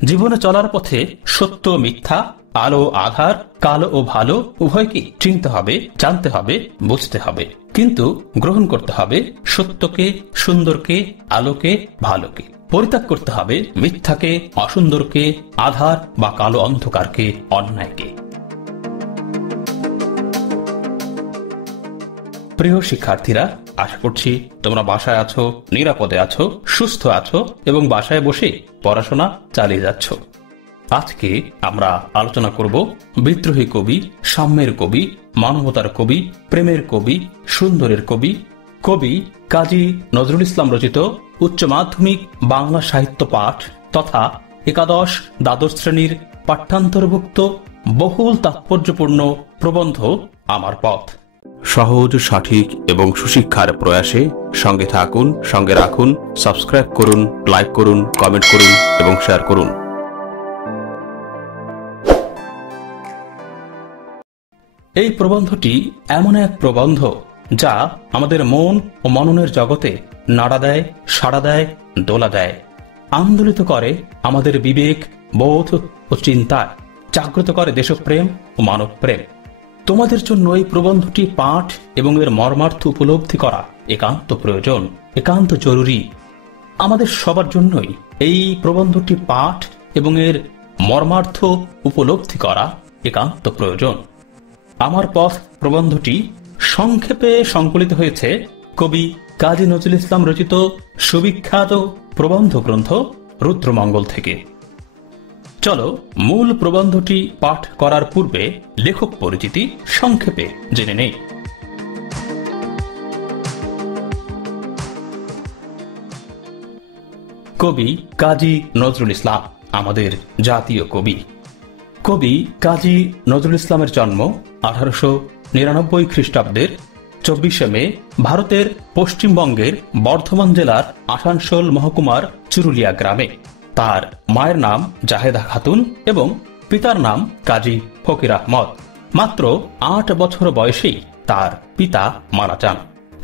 জীবনে চলার পথে সত্য মিথ্যা, আলো আধার, কালো ও ভালো উভয়কে চিনতে হবে, জানতে হবে, বুঝতে হবে, কিন্তু গ্রহণ করতে হবে সত্যকে, সুন্দরকে, আলোকে, ভালোকে। পরিত্যাগ করতে হবে মিথ্যাকে, অসুন্দরকে, আধার বা কালো অন্ধকারকে, অন্যায়কে। প্রিয় শিক্ষার্থীরা, আশা করছি তোমরা বাসায় আছো, নিরাপদে আছো, সুস্থ আছো এবং বাসায় বসে পড়াশোনা চালিয়ে যাচ্ছ। আজকে আমরা আলোচনা করব বিদ্রোহী কবি, সাম্যের কবি, মানবতার কবি, প্রেমের কবি, সুন্দরের কবি, কবি কাজী নজরুল ইসলাম রচিত উচ্চ মাধ্যমিক বাংলা সাহিত্য পাঠ তথা একাদশ দ্বাদশ শ্রেণীর পাঠ্যান্তর্ভুক্ত বহুল তাৎপর্যপূর্ণ প্রবন্ধ আমার পথ। সহজ, সঠিক এবং সুশিক্ষার প্রয়াসে সঙ্গে থাকুন, সঙ্গে রাখুন। সাবস্ক্রাইব করুন, লাইক করুন, কমেন্ট করুন এবং শেয়ার করুন। এই প্রবন্ধটি এমন এক প্রবন্ধ যা আমাদের মন ও মননের জগতে নাড়া দেয়, সাড়া দেয়, দোলা দেয়, আন্দোলিত করে আমাদের বিবেক, বোধ ও চিন্তায়, জাগ্রত করে দেশপ্রেম ও মানবপ্রেম। তোমাদের জন্য এই প্রবন্ধটি পাঠ এবং এর মর্মার্থ উপলব্ধি করা একান্ত প্রয়োজন, একান্ত জরুরি। আমাদের সবার জন্যই এই প্রবন্ধটি পাঠ এবং এর মর্মার্থ উপলব্ধি করা একান্ত প্রয়োজন। আমার পথ প্রবন্ধটি সংক্ষেপে সংকলিত হয়েছে কবি কাজী নজরুল ইসলাম রচিত সুবিখ্যাত প্রবন্ধ গ্রন্থ রুদ্রমঙ্গল থেকে। চলো মূল প্রবন্ধটি পাঠ করার পূর্বে লেখক পরিচিতি সংক্ষেপে জেনে নেই। কবি কাজী নজরুল ইসলাম আমাদের জাতীয় কবি। কবি কাজী নজরুল ইসলামের জন্ম 1899 খ্রিস্টাব্দের 24শে মে ভারতের পশ্চিমবঙ্গের বর্ধমান জেলার আসানসোল মহকুমার চুরুলিয়া গ্রামে। তার মায়ের নাম জাহেদা খাতুন এবং পিতার নাম কাজী ফকির আহমদ। মাত্র 8 বছর বয়সেই তার পিতা মারা যান।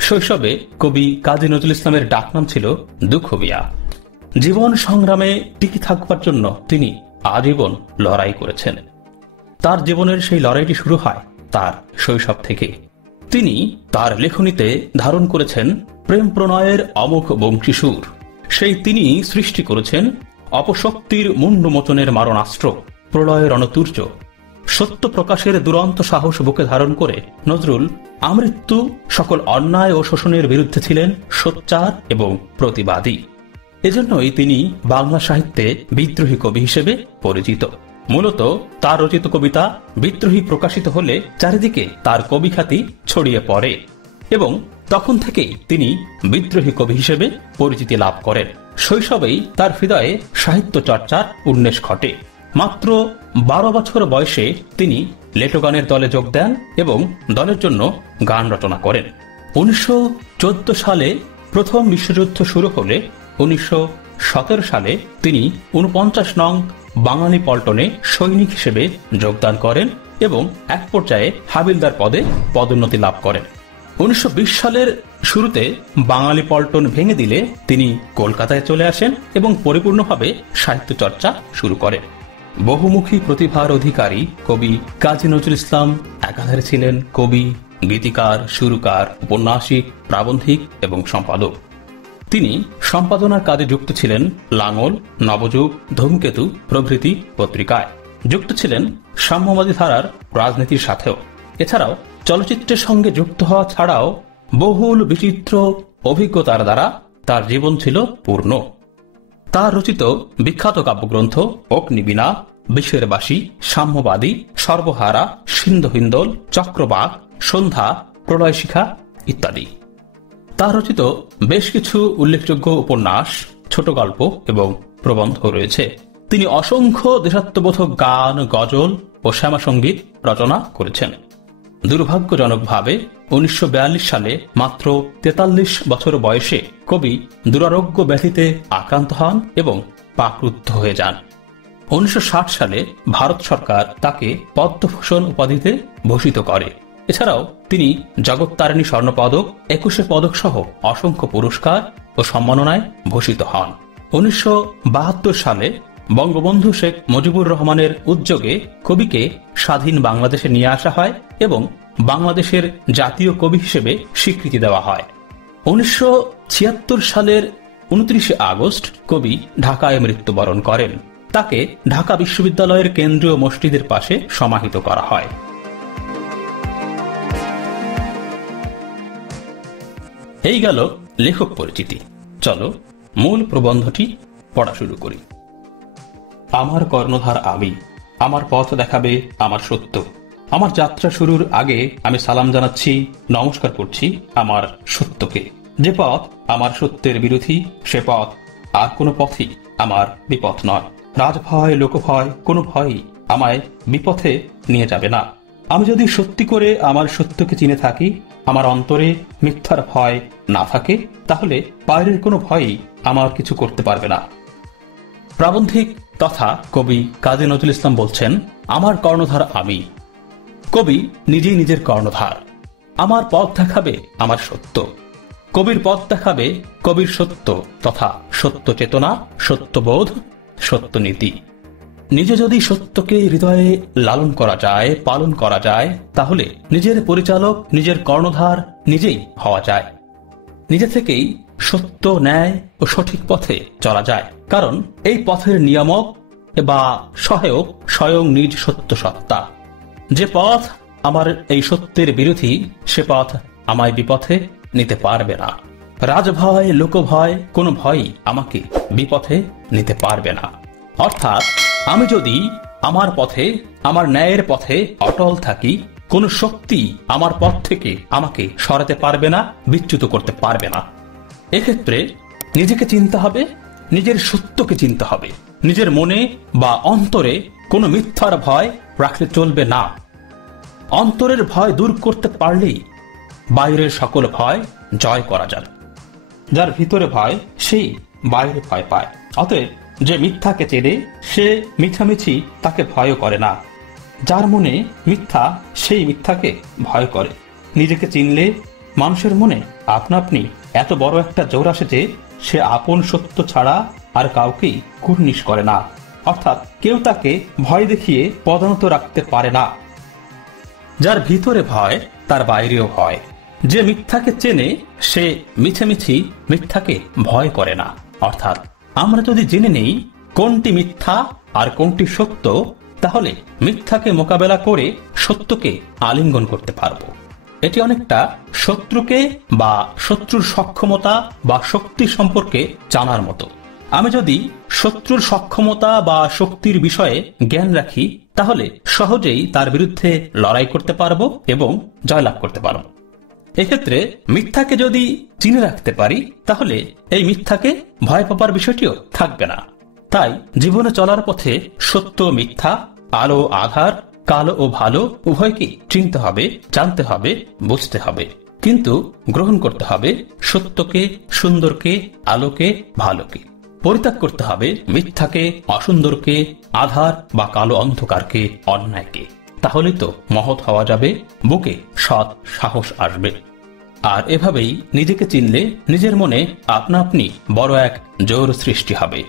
শৈশবে কবি কাজী নজরুল ইসলামের ডাকনাম ছিল দুঃখ মিয়া। জীবন সংগ্রামে টিকে থাকবার জন্য তিনি আজীবন লড়াই করেছেন। তার জীবনের সেই লড়াইটি শুরু হয় তার শৈশব থেকে। তিনি তার লেখনীতে ধারণ করেছেন প্রেম প্রণয়ের অমোঘ বংশীসুর। সেই তিনি সৃষ্টি করেছেন অপশক্তির মুন্ডমোচনের মারণাস্ত্র, প্রলয়ের রণতুর্য। সত্য প্রকাশের দুরন্ত সাহস বুকে ধারণ করে নজরুল আমৃত্যু সকল অন্যায় ও শোষণের বিরুদ্ধে ছিলেন সোচ্চার এবং প্রতিবাদী। এজন্যই তিনি বাংলা সাহিত্যে বিদ্রোহী কবি হিসেবে পরিচিত। মূলত তার রচিত কবিতা বিদ্রোহী প্রকাশিত হলে চারিদিকে তার কবি খ্যাতি ছড়িয়ে পড়ে এবং তখন থেকেই তিনি বিদ্রোহী কবি হিসেবে পরিচিতি লাভ করেন। শৈশবেই তার হৃদয়ে সাহিত্য চর্চার উন্মেষ ঘটে। মাত্র 12 বছর বয়সে তিনি লেটোগানের দলে যোগ দেন এবং দলের জন্য গান রচনা করেন। 1914 সালে প্রথম বিশ্বযুদ্ধ শুরু হলে 1917 সালে তিনি 49 নং বাঙালি পল্টনে সৈনিক হিসেবে যোগদান করেন এবং এক পর্যায়ে হাবিলদার পদে পদোন্নতি লাভ করেন। 1920 সালের শুরুতে বাঙালি পল্টন ভেঙে দিলে তিনি কলকাতায় চলে আসেন এবং পরিপূর্ণভাবে সাহিত্য চর্চা শুরু করেন। বহুমুখী প্রতিভার অধিকারী কবি কাজী নজরুল ইসলাম একাধারে ছিলেন কবি, গীতিকার, সুরকার, ঔপন্যাসিক, প্রাবন্ধিক এবং সম্পাদক। তিনি সম্পাদনার কাজে যুক্ত ছিলেন লাঙল, নবযুগ, ধূমকেতু প্রভৃতি পত্রিকায়। যুক্ত ছিলেন সাম্যবাদী ধারার রাজনীতির সাথেও। এছাড়াও চলচ্চিত্রের সঙ্গে যুক্ত হওয়া ছাড়াও বহুল বিচিত্র অভিজ্ঞতার দ্বারা তার জীবন ছিল পূর্ণ। তার রচিত বিখ্যাত কাব্যগ্রন্থ অগ্নিবীণা, বিষের বাসী, সাম্যবাদী, সর্বহারা, সিন্ধু হিন্দোল, চক্রবাক, সন্ধ্যা, প্রলয়শিখা ইত্যাদি। তার রচিত বেশ কিছু উল্লেখযোগ্য উপন্যাস, ছোট গল্প এবং প্রবন্ধ রয়েছে। তিনি অসংখ্য দেশাত্মবোধক গান, গজল ও শ্যামাসঙ্গীত রচনা করেছেন। দুর্ভাগ্যজনকভাবে 1942 সালে মাত্র 43 বছর বয়সে কবি দুরারোগ্য ব্যাধিতে আক্রান্ত হন এবং পাকরুদ্ধ হয়ে যান। 1960 সালে ভারত সরকার তাকে পদ্মভূষণ উপাধিতে ভূষিত করে। এছাড়াও তিনি জগত্তারিণী স্বর্ণপদক, 21 পদক সহ অসংখ্য পুরস্কার ও সম্মাননায় ভূষিত হন। 1972 সালে বঙ্গবন্ধু শেখ মুজিবুর রহমানের উদ্যোগে কবিকে স্বাধীন বাংলাদেশে নিয়ে আসা হয় এবং বাংলাদেশের জাতীয় কবি হিসেবে স্বীকৃতি দেওয়া হয়। 1976 সালের 29 আগস্ট কবি ঢাকায় মৃত্যুবরণ করেন। তাকে ঢাকা বিশ্ববিদ্যালয়ের কেন্দ্রীয় মসজিদের পাশে সমাহিত করা হয়। এই গেল লেখক পরিচিতি। চলো মূল প্রবন্ধটি পড়া শুরু করি। আমার কর্ণধার আমি, আমার পথ দেখাবে আমার সত্য। আমার যাত্রা শুরুর আগে আমি সালাম জানাচ্ছি, নমস্কার করছি আমার সত্যকে। যে পথ আমার সত্যের বিরোধী, সে পথ আর কোনো পথই আমার বিপথ নয়। রাজভয়, লোকভয়, কোনো ভয়ই আমায় বিপথে নিয়ে যাবে না। আমি যদি সত্যি করে আমার সত্যকে চিনে থাকি, আমার অন্তরে মিথ্যার ভয় না থাকে, তাহলে বাইরের কোনো ভয়ই আমার কিছু করতে পারবে না। প্রাবন্ধিক তথা কবি কাজী নজরুল ইসলাম বলছেন, আমার কর্ণধার আমি। কবি নিজেই নিজের কর্ণধার। আমার পথ দেখাবে আমার সত্য। কবির পথ দেখাবে কবির সত্য তথা সত্য চেতনা, সত্যবোধ, সত্যনীতি। নিজে যদি সত্যকে হৃদয়ে লালন করা যায়, পালন করা যায়, তাহলে নিজের পরিচালক, নিজের কর্ণধার নিজেই হওয়া যায়। নিজে থেকেই সত্য, ন্যায় ও সঠিক পথে চলা যায়, কারণ এই পথের নিয়ামক বা সহায়ক স্বয়ং নিজ সত্য সত্তা। যে পথ আমার এই সত্যের বিরোধী, সে পথ আমায় বিপথে নিতে পারবে না। রাজভয়, লোকভয়, কোনো ভয়ই আমাকে বিপথে নিতে পারবে না। অর্থাৎ আমি যদি আমার পথে, আমার ন্যায়ের পথে অটল থাকি, কোন শক্তি আমার পথ থেকে আমাকে সরাতে পারবে না, বিচ্যুত করতে পারবে না। এক্ষেত্রে নিজেকে চিনতে হবে, নিজের সত্যকে চিনতে হবে। নিজের মনে বা অন্তরে কোনো মিথ্যার ভয় রাখলে চলবে না। অন্তরের ভয় দূর করতে পারলেই বাইরের সকল ভয় জয় করা যাবে। যার ভিতরে ভয়, সেই বাইরে ভয় পায়। অতএব যে মিথ্যাকে চেনে, সে মিছামিছি তাকে ভয় করে না। যার মনে মিথ্যা, সেই মিথ্যাকে ভয় করে। নিজেকে চিনলে মানুষের মনে আপনা আপনি এত বড় একটা জোর আসে যে সে আপন সত্য ছাড়া আর কাউকেই কুর্নিশ করে না। অর্থাৎ কেউ তাকে ভয় দেখিয়ে পদানত রাখতে পারে না। যার ভিতরে ভয়, তার বাইরেও ভয়। যে মিথ্যাকে চেনে, সে মিছামিছি মিথ্যাকে ভয় করে না। অর্থাৎ আমরা যদি জেনে নেই কোনটি মিথ্যা আর কোনটি সত্য, তাহলে মিথ্যাকে মোকাবেলা করে সত্যকে আলিঙ্গন করতে পারবো। এটি অনেকটা শত্রুকে বা শত্রুর সক্ষমতা বা শক্তি সম্পর্কে জানার মতো। আমি যদি শত্রুর সক্ষমতা বা শক্তির বিষয়ে জ্ঞান রাখি, তাহলে সহজেই তার বিরুদ্ধে লড়াই করতে পারবো এবং জয়লাভ করতে পারবো। এক্ষেত্রে মিথ্যাকে যদি চিনে রাখতে পারি, তাহলে এই মিথ্যাকে ভয় পাবার বিষয়টিও থাকবে না। তাই জীবনে চলার পথে সত্য মিথ্যা, আলো আধার, কালো ও ভালো উভয়কেই চিনতে হবে, জানতে হবে, বুঝতে হবে। কিন্তু গ্রহণ করতে হবে সত্যকে, সুন্দরকে, আলোকে, ভালোকে। পরিত্যাগ করতে হবে মিথ্যাকে, অসুন্দরকে, আধার বা কালো অন্ধকারকে, অন্যায়কে। তাহলে তো মহৎ হওয়া যাবে, বুকে সৎ সাহস আসবে। আর এভাবেই নিজেকে চিনলে নিজের মনে আপনা আপনি বড় এক জোর সৃষ্টি হবে,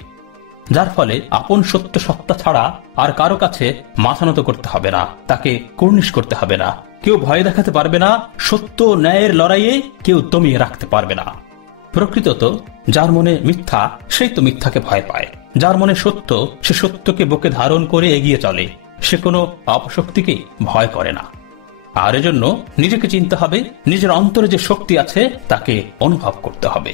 যার ফলে আপন সত্য সত্তা ছাড়া আর কারো কাছে মাথা নত করতে হবে না, তাকে কুর্নিশ করতে হবে না। কেউ ভয় দেখাতে পারবে না, সত্য ন্যায়ের লড়াইয়ে কেউ দমিয়ে রাখতে পারবে না। প্রকৃতত যার মনে মিথ্যা, সেই তো মিথ্যাকে ভয় পায়। যার মনে সত্য, সে সত্যকে বুকে ধারণ করে এগিয়ে চলে। সে কোনো অপশক্তিকে ভয় করে না। আর এজন্য নিজেকে চিনতে হবে, নিজের অন্তরে যে শক্তি আছে তাকে অনুভব করতে হবে।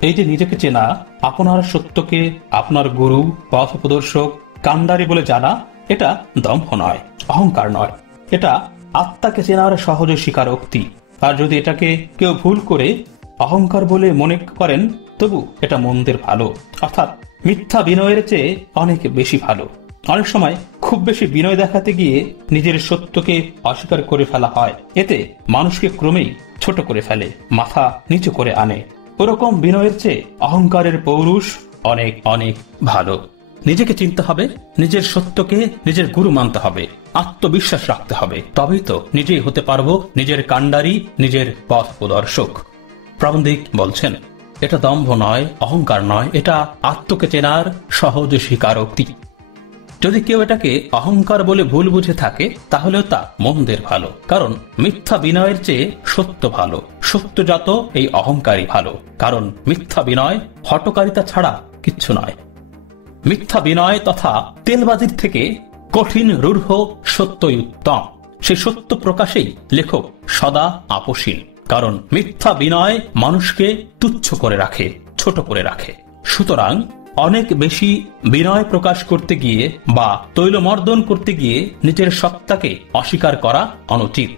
এই যে নিজেকে চেনা, আপনার সত্যকে আপনার গুরু, পথ প্রদর্শক, কান্ডারি বলে জানা, এটা দম্ভ নয়, অহংকার নয়। এটা আত্মাকে চেনার সহজ স্বীকারোক্তি। আর যদি এটাকে কেউ ভুল করে অহংকার বলে মনে করেন, তবু এটা মন্দের ভালো, অর্থাৎ মিথ্যা বিনয়ের চেয়ে অনেক বেশি ভালো। অনেক সময় খুব বেশি বিনয় দেখাতে গিয়ে নিজের সত্যকে অস্বীকার করে ফেলা হয়। এতে মানুষকে ক্রমেই ছোট করে ফেলে, মাথা নিচু করে আনে। ওরকম বিনয়ের চেয়ে অহংকারের পৌরুষ অনেক অনেক ভালো। নিজেকে চিনতে হবে, নিজের সত্যকে নিজের গুরু মানতে হবে, আত্মবিশ্বাস রাখতে হবে। তবেই তো নিজেই হতে পারবো নিজের কান্ডারি, নিজের পথ প্রদর্শক। প্রাবন্ধিক বলছেন, এটা দম্ভ নয়, অহংকার নয়, এটা আত্মকে চেনার সহজ স্বীকারোক্তি। যদি কেউ এটাকে অহংকার বলে ভুল বুঝে থাকে তাহলেও তা মন্দের ভালো, কারণ মিথ্যা বিনয়ের চেয়ে সত্য ভালো। সত্যজাত এই অহংকারই ভালো, কারণ মিথ্যা বিনয় হটকারিতা ছাড়া কিচ্ছু নয়। মিথ্যা বিনয় তথা তেলবাজির থেকে কঠিন রূঢ় সত্যই উত্তম। সে সত্য প্রকাশেই লেখক সদা আপোষহীন, কারণ মিথ্যা বিনয় মানুষকে তুচ্ছ করে রাখে, ছোট করে রাখে। সুতরাং অনেক বেশি বিনয় প্রকাশ করতে গিয়ে বা তৈলমর্দন করতে গিয়ে নিজের সত্তাকে অস্বীকার করা অনুচিত।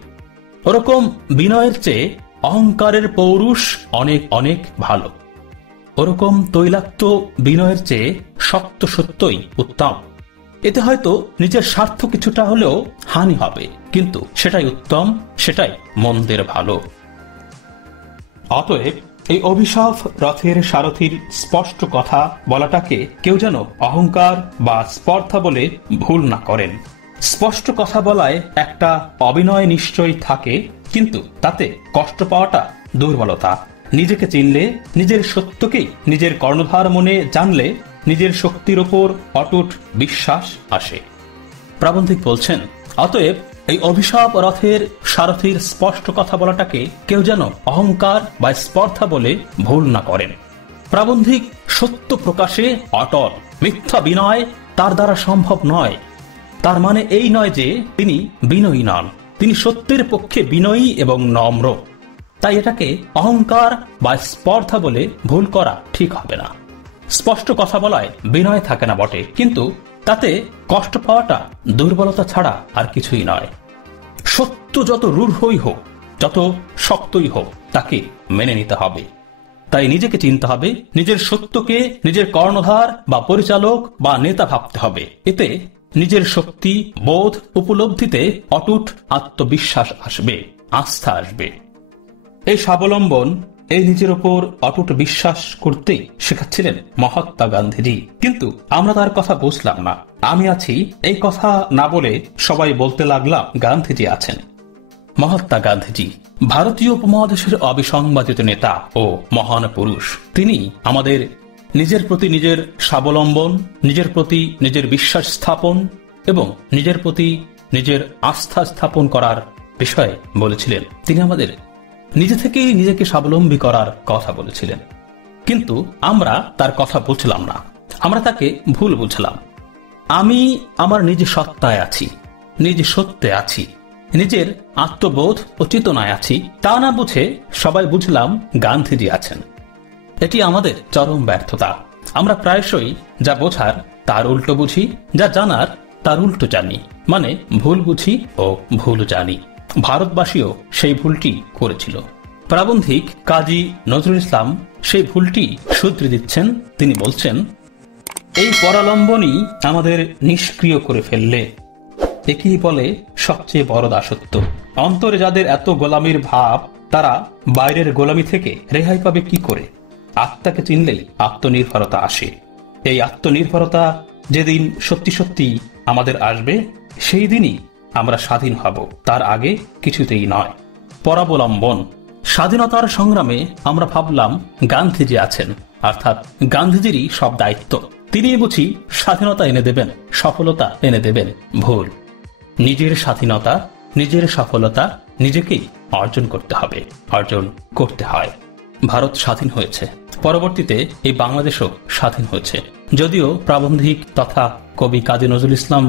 ওরকম বিনয়ের চেয়ে অহংকারের পৌরুষ অনেক অনেক ভালো। ওরকম তৈলাক্ত বিনয়ের চেয়ে শক্ত সত্যই উত্তম। এতে হয়তো নিজের স্বার্থ কিছুটা হলেও হানি হবে, কিন্তু সেটাই উত্তম, সেটাই মন্দের ভালো। অতএব এই অভিশাপ রথের সারথীর স্পষ্ট কথা বলাটাকে কেউ যেন অহংকার বা স্পর্ধা বলে ভুল না করেন। স্পষ্ট কথা বলায় একটা অবিনয় নিশ্চয়ই থাকে, কিন্তু তাতে কষ্ট পাওয়াটা দুর্বলতা। নিজেকে চিনলে, নিজের সত্যকেই নিজের কর্ণধার মনে জানলে নিজের শক্তির ওপর অটুট বিশ্বাস আসে। প্রাবন্ধিক বলছেন, অতএব এই অভিশাপ রথের সারথীর স্পষ্ট কথা বলাটাকে কেউ যেন অহংকার বা স্পর্ধা বলে ভুল না করেন। প্রাবন্ধিক সত্য প্রকাশে অটল, মিথ্যা বিনয় তার দ্বারা সম্ভব নয়। তার মানে এই নয় যে তিনি বিনয়ী নন, তিনি সত্যের পক্ষে বিনয়ী এবং নম্র। তাই এটাকে অহংকার বা স্পর্ধা বলে ভুল করা ঠিক হবে না। স্পষ্ট কথা বলায় বিনয় থাকে না বটে, কিন্তু তাতে কষ্ট পাওয়াটা দুর্বলতা ছাড়া আর কিছুই নয়। সত্য যত রূঢ়ই হোক, যত শক্তই হোক, তাকে মেনে নিতে হবে। তাই নিজেকে চিনতে হবে, নিজের সত্যকে নিজের কর্ণধার বা পরিচালক বা নেতা ভাবতে হবে। এতে নিজের শক্তি বোধ উপলব্ধিতে অটুট আত্মবিশ্বাস আসবে, আস্থা আসবে। এই স্বাবলম্বন, এই নিজের ওপর অটুট বিশ্বাস করতেই শেখাচ্ছিলেন মহাত্মা গান্ধীজি। কিন্তু আমরা তার কথা বুঝলাম না। আমি আছি এই কথা না বলে সবাই বলতে লাগলাম গান্ধীজি আছেন। মহাত্মা গান্ধীজি ভারতীয় উপমহাদেশের অবিসংবাদিত নেতা ও মহান পুরুষ। তিনি আমাদের নিজের প্রতি নিজের স্বাবলম্বন, নিজের প্রতি নিজের বিশ্বাস স্থাপন এবং নিজের প্রতি নিজের আস্থা স্থাপন করার বিষয়ে বলেছিলেন। তিনি আমাদের নিজে থেকেই নিজেকে স্বাবলম্বী করার কথা বলেছিলেন, কিন্তু আমরা তার কথা বুঝলাম না, আমরা তাকে ভুল বুঝলাম। আমি আমার নিজ সত্তায় আছি, নিজ সত্যে আছি, নিজের আত্মবোধ ও চেতনায় আছি, তা না বুঝে সবাই বুঝলাম গান্ধীজি আছেন। এটি আমাদের চরম ব্যর্থতা। আমরা প্রায়শই যা বোঝার তার উল্টো বুঝি, যা জানার তার উল্টো জানি, মানে ভুল বুঝি ও ভুল জানি। ভারতবাসীও সেই ভুলটি করেছিল। প্রাবন্ধিক কাজী নজরুল ইসলাম সেই ভুলটি শুধরে দিচ্ছেন। তিনি বলছেন, এই পরালম্বনই আমাদের নিষ্ক্রিয় করে ফেললে। একেই বলে সবচেয়ে বড় দাসত্ব। অন্তরে যাদের এত গোলামির ভাব, তারা বাইরের গোলামি থেকে রেহাই পাবে কি করে? আত্মাকে চিনলেই আত্মনির্ভরতা আসে। এই আত্মনির্ভরতা যেদিন সত্যি সত্যি আমাদের আসবে, সেই দিনই আমরা স্বাধীন হব, তার আগে কিছুতেই নয়। পরাবলম্বন, স্বাধীনতার সংগ্রামে আমরা ভাবলাম গান্ধীজি আছেন, অর্থাৎ গান্ধীজিরই সব দায়িত্ব, তিনি বুঝি স্বাধীনতা এনে দেবেন, সফলতা এনে দেবেন। ভুল। নিজের স্বাধীনতা, নিজের সফলতা নিজেকেই অর্জন করতে হবে, অর্জন করতে হয়। ভারত স্বাধীন হয়েছে, পরবর্তীতে এই বাংলাদেশও স্বাধীন হয়েছে। যদিও প্রাবন্ধিক তথা কবি কাজী নজরুল ইসলাম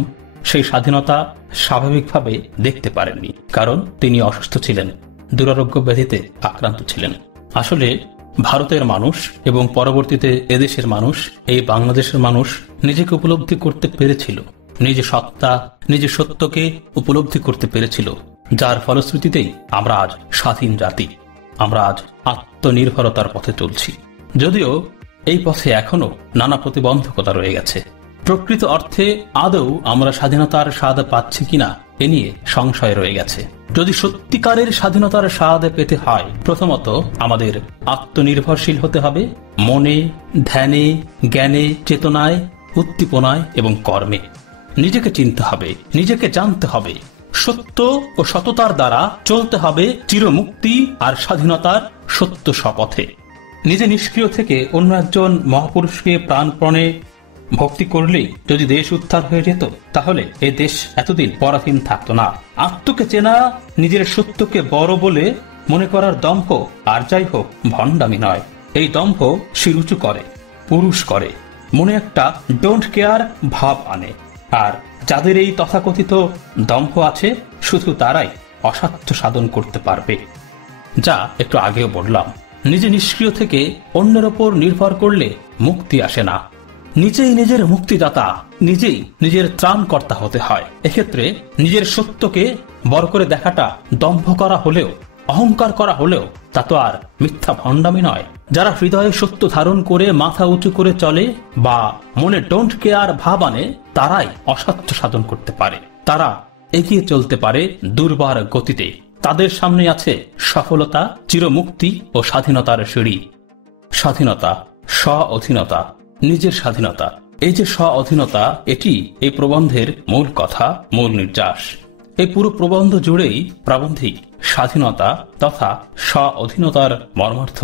সেই স্বাধীনতা স্বাভাবিকভাবে দেখতে পারেননি, কারণ তিনি অসুস্থ ছিলেন, দুরারোগ্য ব্যাধিতে আক্রান্ত ছিলেন। আসলে ভারতের মানুষ এবং পরবর্তীতে এদেশের মানুষ, এই বাংলাদেশের মানুষ নিজেকে উপলব্ধি করতে পেরেছিল, নিজ সত্তা, নিজ সত্যকে উপলব্ধি করতে পেরেছিল, যার ফলশ্রুতিতেই আমরা আজ স্বাধীন জাতি, আমরা আজ আত্মনির্ভরতার পথে চলছি। যদিও এই পথে এখনো নানা প্রতিবন্ধকতা রয়ে গেছে। প্রকৃত অর্থে আদৌ আমরা স্বাধীনতার স্বাদ পাচ্ছি কিনা এ নিয়ে সংশয় রয়ে গেছে। যদি সত্যিকারের স্বাধীনতার স্বাদ পেতে হয়, প্রথমত আমাদের আত্মনির্ভরশীল হতে হবে, মনে, ধ্যানে, জ্ঞানে, চেতনায়, উদ্দীপনায় এবং কর্মে। নিজেকে চিনতে হবে, নিজেকে জানতে হবে, সত্য ও সততার দ্বারা চলতে হবে চিরমুক্তি আর স্বাধীনতার সত্য শপথে। নিজে নিষ্ক্রিয় থেকে অন্য একজন মহাপুরুষকে প্রাণপণে ভক্তি করলেই যদি দেশ উদ্ধার হয়ে যেত, তাহলে এই দেশ এতদিন পরাধীন থাকতো না। আত্মকে চেনা, নিজের সত্যকে বড় বলে মনে করার দম্ভ আর যাই হোক ভণ্ডামি নয়। এই দম্ভ শিরুচু করে, পুরুষ করে, মনে একটা ডোন্ট কেয়ার ভাব আনে। আর যাদের এই তথাকথিত দম্ভ আছে, শুধু তারাই অসাধ্য সাধন করতে পারবে। যা একটু আগেও বললাম, নিজে নিষ্ক্রিয় থেকে অন্যের ওপর নির্ভর করলে মুক্তি আসে না। নিজেই নিজের মুক্তিদাতা, নিজেই নিজের ত্রাণকর্তা হতে হয়। এক্ষেত্রে নিজের সত্যকে বড় করে দেখাটা দম্ভ করা হলেও, অহংকার করা হলেও তা তো আর মিথ্যা ভণ্ডামি নয়। যারা হৃদয়ে সত্য ধারণ করে মাথা উঁচু করে চলে বা মনে ডোন্ট কেয়ার ভাব আনে, তারাই অসাধ্য সাধন করতে পারে। তারা এগিয়ে চলতে পারে দুর্বার গতিতে। তাদের সামনে আছে সফলতা, চিরমুক্তি ও স্বাধীনতার সিঁড়ি। স্বাধীনতা, স্ব অধীনতা, নিজের স্বাধীনতা। এই যে স্ব অধীনতা, এটি এই প্রবন্ধের মূল কথা, মূল নির্যাস। এই পুরো প্রবন্ধ জুড়েই প্রাবন্ধিক স্বাধীনতা তথা স্ব অধীনতার মর্মার্থ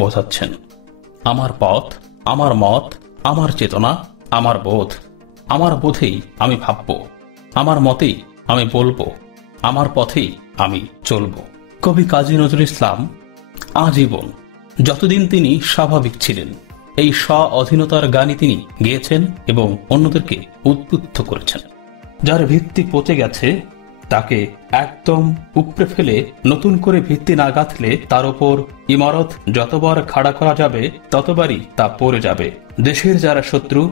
বোঝাচ্ছেন। আমার পথ, আমার মত, আমার চেতনা, আমার বোধ। আমার বোধেই আমি ভাবব, আমার মতেই আমি বলবো, আমার পথেই আমি চলব। কবি কাজী নজরুল ইসলাম আজীবন, যতদিন তিনি স্বাভাবিক ছিলেন, এই স্ব অধীনতার গানই তিনি গেয়েছেন এবং অন্যদেরকে উদ্বুদ্ধ করেছেন। যার ভিত্তি পচে গেছে তাকে একদম উপড়ে ফেলে নতুন করে ভিত্তি না গাঁথলে তার উপর ইমারত যতবার খাড়া করা যাবে ততবারই তা পড়ে যাবে। দেশের যারা শত্রু,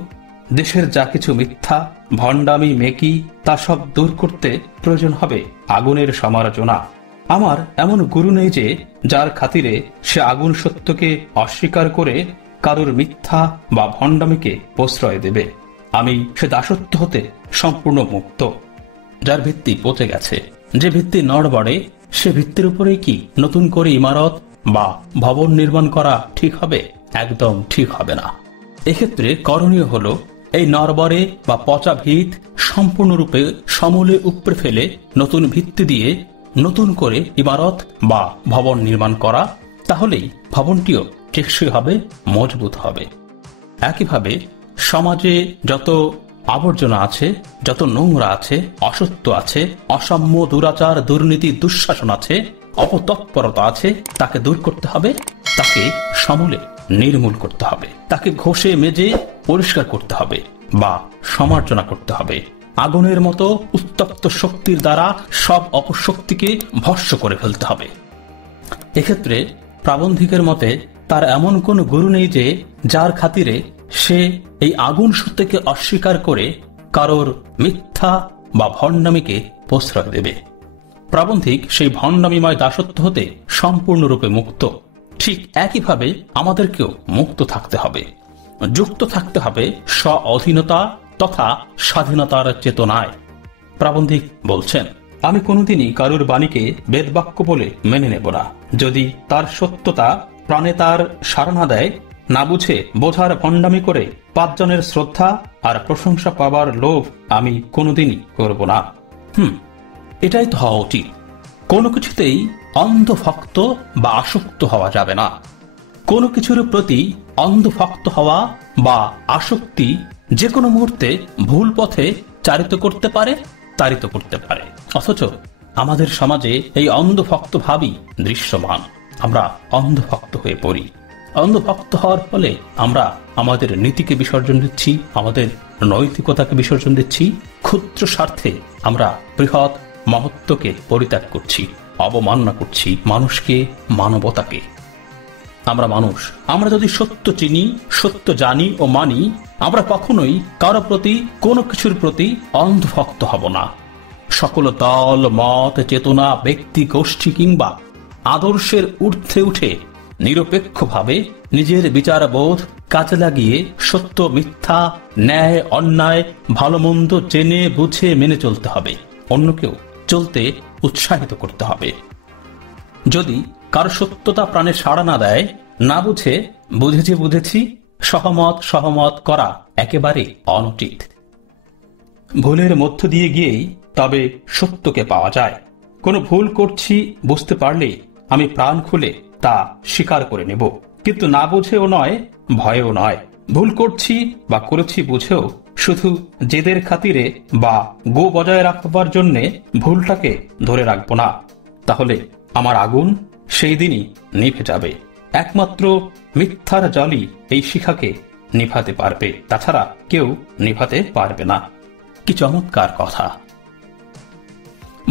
দেশের যা কিছু মিথ্যা, ভণ্ডামি, মেকি, তা সব দূর করতে প্রয়োজন হবে আগুনের সমালোচনা। আমার এমন গুরু নেই যে যার খাতিরে সে আগুন সত্যকে অস্বীকার করে কারোর মিথ্যা বা ভণ্ডামিকে প্রশ্রয় দেবে। আমি সে দাসত্ব হতে সম্পূর্ণ মুক্ত। যার ভিত্তি পচে গেছে, যে ভিত্তি নড়বড়ে, সে ভিত্তির উপরেই কি নতুন করে ইমারত বা ভবন নির্মাণ করা ঠিক হবে? একদম ঠিক হবে না। এক্ষেত্রে করণীয় হলো এই নড়বড়ে বা পচা ভিত সম্পূর্ণরূপে সমূলে উপড়ে ফেলে নতুন ভিত্তি দিয়ে নতুন করে ইমারত বা ভবন নির্মাণ করা। তাহলেই ভবনটিও টেকসই হবে, মজবুত হবে। একইভাবে সমাজে যত আবর্জনা আছে, যত নোংরা আছে, অসত্য আছে, অসাম্য, দুরাচার, দুর্নীতি, দুঃশাসন আছে, অপতৎপরতা আছে, তাকে দূর করতে হবে, তাকে সমূলে নির্মূল করতে হবে, তাকে ঘষে মেজে পরিষ্কার করতে হবে বা সমার্জনা করতে হবে। আগুনের মতো উত্তপ্ত শক্তির দ্বারা সব অপশক্তিকে ভস্ম করে ফেলতে হবে। এক্ষেত্রে প্রাবন্ধিকের মতে তার এমন কোন গুরু নেই যে যার খাতিরে সে এই আগুন সত্যকে অস্বীকার করে কারোর মিথ্যা বা ভণ্ডামিকে প্রশ্রয় দেবে। প্রাবন্ধিক সেই ভণ্ডামিময় দাসত্ব হতে সম্পূর্ণরূপে মুক্ত। ঠিক একইভাবে আমাদেরকেও মুক্ত থাকতে হবে, যুক্ত থাকতে হবে স্ব অধীনতা তথা স্বাধীনতার চেতনায়। প্রাবন্ধিক বলছেন, আমি কোনোদিনই কারুর বাণীকে বেদবাক্য বলে মেনে নেব না। যদি তার সত্যতা প্রাণে তার সাড়া না দেয়, না বুঝে বোঝার ভণ্ডামি করে পাঁচজনের শ্রদ্ধা আর প্রশংসা পাবার লোভ আমি কোনোদিনই করব না। এটাই তো হওয়া উচিত। কোনো কিছুতেই অন্ধভক্ত বা আসক্ত হওয়া যাবে না। কোনো কিছুর প্রতি অন্ধভক্ত হওয়া বা আসক্তি যে কোনো মুহূর্তে ভুল পথে চালিত করতে পারে, তাড়িত করতে পারে। অথচ আমাদের সমাজে এই অন্ধভক্ত ভাবই দৃশ্যমান। আমরা অন্ধভক্ত হয়ে পড়ি। অন্ধভক্ত হওয়ার ফলে আমরা আমাদের নীতিকে বিসর্জন দিচ্ছি, আমাদের নৈতিকতাকে বিসর্জন দিচ্ছি। ক্ষুদ্র স্বার্থে আমরা বৃহৎ মহত্বকে পরিত্যাগ করছি, অবমাননা করছি মানুষকে, মানবতাকে। আমরা মানুষ, আমরা যদি সত্য চিনি, সত্য জানি ও মানি, আমরা কখনোই কারো প্রতি, কোনো কিছুর প্রতি অন্ধভক্ত হব না। সকল দল, মত, চেতনা, ব্যক্তি, গোষ্ঠী কিংবা আদর্শের ঊর্ধ্বে উঠে নিরপেক্ষভাবে নিজের বিচারবোধ কাজে লাগিয়ে সত্য, মিথ্যা, ন্যায়, অন্যায়, ভালো মন্দ জেনে বুঝে মেনে চলতে হবে। অন্যকেও চলতে উৎসাহিত করতে হবে। যদি কারো সত্যতা প্রাণে সাড়া না দেয়, না বুঝে বুঝেছি সহমত করা একেবারে অনুচিত। ভুলের মধ্য দিয়ে গিয়েই তবে সত্যকে পাওয়া যায়। কোনো ভুল করছি বুঝতে পারলে আমি প্রাণ খুলে তা স্বীকার করে নেব। কিন্তু না বুঝেও নয়, ভয়েও নয়। ভুল করছি বা করেছি বুঝেও শুধু জেদের খাতিরে বা গো বজায় রাখবার জন্যে ভুলটাকে ধরে রাখবো না। তাহলে আমার আগুন সেই দিনই নিভে যাবে। একমাত্র মিথ্যার জলই এই শিখাকে নিভাতে পারবে, তাছাড়া কেউ নিভাতে পারবে না। কি চমৎকার কথা!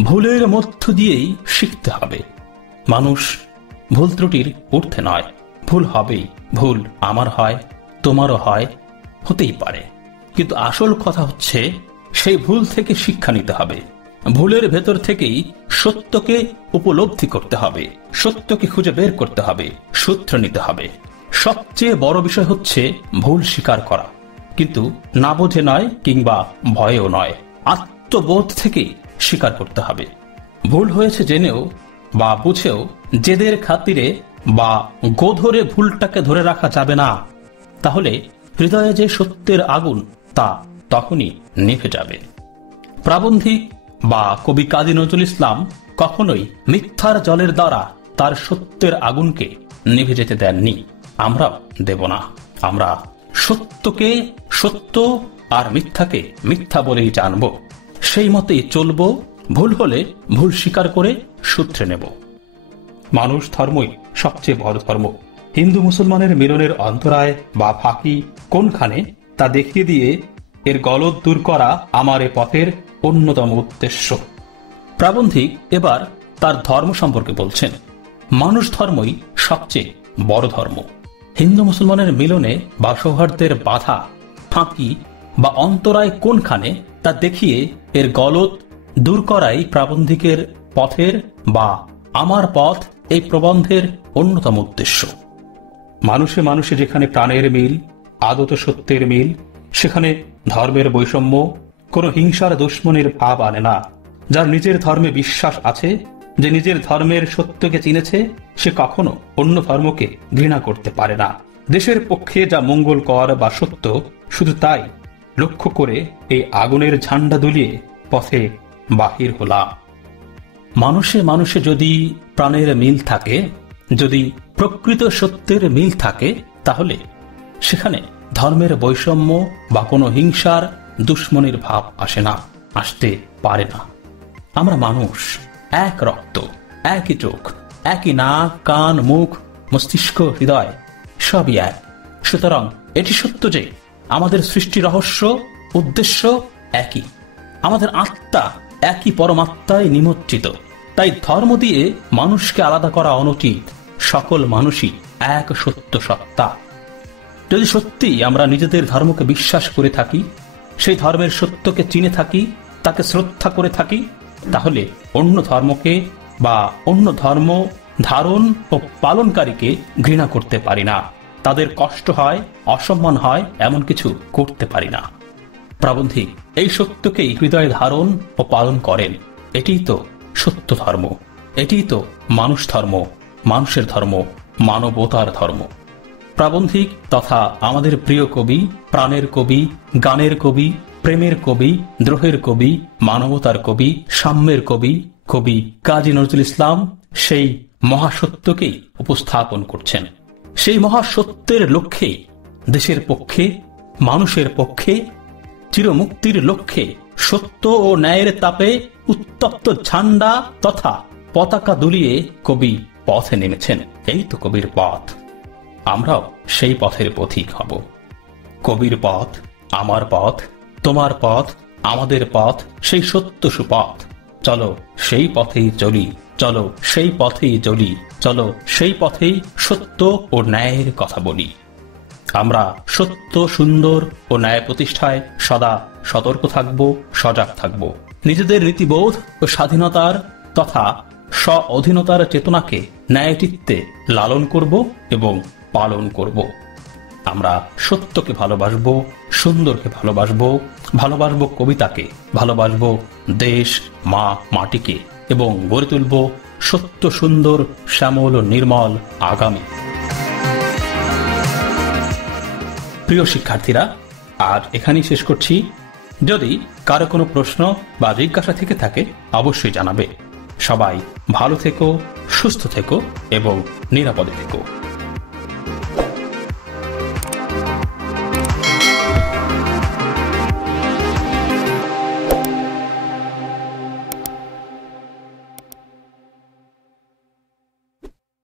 ভুলের মধ্য দিয়েই শিখতে হবে। মানুষ ভুল ত্রুটির ঊর্ধ্বে নয়। ভুল হবেই। ভুল আমার হয়, তোমারও হয়, হতেই পারে। কিন্তু আসল কথা হচ্ছে সেই ভুল থেকে শিক্ষা নিতে হবে। ভুলের ভেতর থেকেই সত্যকে উপলব্ধি করতে হবে, সত্যকে খুঁজে বের করতে হবে, সূত্র নিতে হবে। সবচেয়ে বড় বিষয় হচ্ছে ভুল স্বীকার করা, কিন্তু না বোঝে নয় কিংবা ভয়েও নয়, আত্মবোধ থেকেই স্বীকার করতে হবে। ভুল হয়েছে জেনেও বা বুঝেও জেদের খাতিরে বা গোধরে ভুলটাকে ধরে রাখা যাবে না। তাহলে হৃদয়ে যে সত্যের আগুন তা তখনই নিভে যাবে। প্রাবন্ধিক বা কবি কাজী নজরুল ইসলাম কখনোই মিথ্যার জলের দ্বারা তার সত্যের আগুনকে নিভে যেতে দেননি। আমরাও দেব না। আমরা সত্যকে সত্য আর মিথ্যাকে মিথ্যা বলেই জানব, সেই মতেই চলব। ভুল হলে ভুল স্বীকার করে সূত্রে নেব। মানুষ ধর্মই সবচেয়ে বড় ধর্ম। হিন্দু মুসলমানের মিলনের অন্তরায় বা ফাঁকি কোনখানে তা দেখিয়ে দিয়ে এর গলদ দূর করা আমার এ পথের অন্যতম উদ্দেশ্য। প্রাবন্ধিক এবার তার ধর্ম সম্পর্কে বলছেন, মানুষ ধর্মই সবচেয়ে বড় ধর্ম। হিন্দু মুসলমানের মিলনে বা সৌহার্দ্যের বাধা, ফাঁকি বা অন্তরায় কোনখানে তা দেখিয়ে এর গলদ দূর করাই প্রাবন্ধিকের পথের বা আমার পথ এই প্রবন্ধের অন্যতম উদ্দেশ্য। মানুষে মানুষে যেখানে প্রাণের মিল, আদত সত্যের মিল, সেখানে ধর্মের বৈষম্য কোনো হিংসার দুশ্মনের ভাব আনে না। যার নিজের ধর্মে বিশ্বাস আছে, যে নিজের ধর্মের সত্যকে চিনেছে, সে কখনো অন্য ধর্মকে ঘৃণা করতে পারে না। দেশের পক্ষে যা মঙ্গলকর বা সত্য, শুধু তাই লক্ষ্য করে এই আগুনের ঝান্ডা দুলিয়ে পথে বাহির হলাম। মানুষে মানুষে যদি প্রাণের মিল থাকে, যদি প্রকৃত সত্যের মিল থাকে, তাহলে সেখানে ধর্মের বৈষম্য বা কোনো হিংসার দুশ্মনের ভাব আসে না, আসতে পারে না। আমরা মানুষ, এক রক্ত, একই চোখ, একই নাক, কান, মুখ, মস্তিষ্ক, হৃদয় সবই এক। সুতরাং এটি সত্য যে আমাদের সৃষ্টি রহস্য, উদ্দেশ্য একই। আমাদের আত্মা একই পরমাত্মায় নিমজ্জিত। তাই ধর্ম দিয়ে মানুষকে আলাদা করা অনুচিত। সকল মানুষই এক সত্য সত্তা। যদি সত্যিই আমরা নিজেদের ধর্মকে বিশ্বাস করে থাকি, সেই ধর্মের সত্যকে চিনে থাকি, তাকে শ্রদ্ধা করে থাকি, তাহলে অন্য ধর্মকে বা অন্য ধর্ম ধারণ ও পালনকারীকে ঘৃণা করতে পারি না। তাদের কষ্ট হয়, অসম্মান হয়, এমন কিছু করতে পারি না। প্রাবন্ধিক এই সত্যকেই হৃদয়ে ধারণ ও পালন করেন। এটিই তো সত্য ধর্ম, এটিই তো মানুষ ধর্ম, মানুষের ধর্ম, মানবতার ধর্ম। প্রাবন্ধিক তথা আমাদের প্রিয় কবি, প্রাণের কবি, গানের কবি, প্রেমের কবি, দ্রোহের কবি, মানবতার কবি, সাম্যের কবি, কবি কাজী নজরুল ইসলাম সেই মহাসত্যকেই উপস্থাপন করছেন। সেই মহাসত্যের লক্ষ্যে, দেশের পক্ষে, মানুষের পক্ষে, চিরমুক্তির লক্ষ্যে সত্য ও ন্যায়ের তাপে উত্তপ্ত ঝান্ডা তথা পতাকা দুলিয়ে কবি পথে নেমেছেন। এই তো কবির পথ। আমরাও সেই পথের পথিক হব। কবির পথ, আমার পথ, তোমার পথ, আমাদের পথ, সেই সত্য সুপথ। চলো সেই পথেই চলি, চলো সেই পথেই চলি, চলো সেই পথেই সত্য ও ন্যায়ের কথা বলি। আমরা সত্য, সুন্দর ও ন্যায় প্রতিষ্ঠায় সদা সতর্ক থাকব, সজাগ থাকব। নিজেদের নীতিবোধ ও স্বাধীনতার তথা স্ব অধীনতার চেতনাকে ন্যায়চিত্তে লালন করব এবং পালন করব। আমরা সত্যকে ভালোবাসব, সুন্দরকে ভালোবাসব, ভালোবাসব কবিতাকে, ভালোবাসব দেশ, মা, মাটিকে এবং গড়ে তুলব সত্য, সুন্দর, শ্যামল ও নির্মল আগামী। প্রিয় শিক্ষার্থীরা, আজ এখানেই শেষ করছি। যদি কারো কোনো প্রশ্ন বা জিজ্ঞাসা থেকে থাকে অবশ্যই জানাবে। সবাই ভালো থেকো, সুস্থ থেকো এবং নিরাপদে থেকো।